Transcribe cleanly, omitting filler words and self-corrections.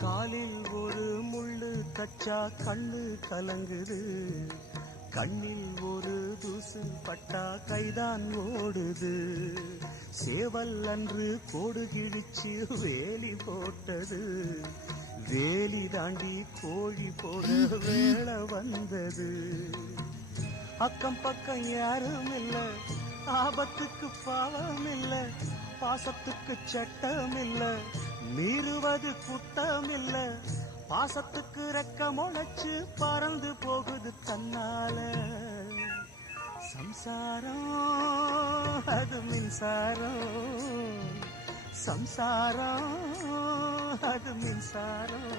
காலில் ஒரு முள்ளு தச்சா கண்ணு கலங்குது, கண்ணில் ஒரு தூசு பட்டா கைதான் ஓடுது. சேவல் அன்று கோடு கிழிச்சு வேலி போட்டது, வேலி தாண்டி கோழி போட வேளை வந்தது. அக்கம் பக்கம் யாரும் இல்ல, ஆபத்துக்கு பாவம் இல்ல, பாசத்துக்கு சட்டம் இல்ல, மீறுவது குட்டம் இல்ல, பாசத்துக்கு ரெக்க முளைச்சு பறந்து போகுது தன்னால. சம்சாரம் அது மின்சாரம், சம்சாரம் அது மின்சாரம்.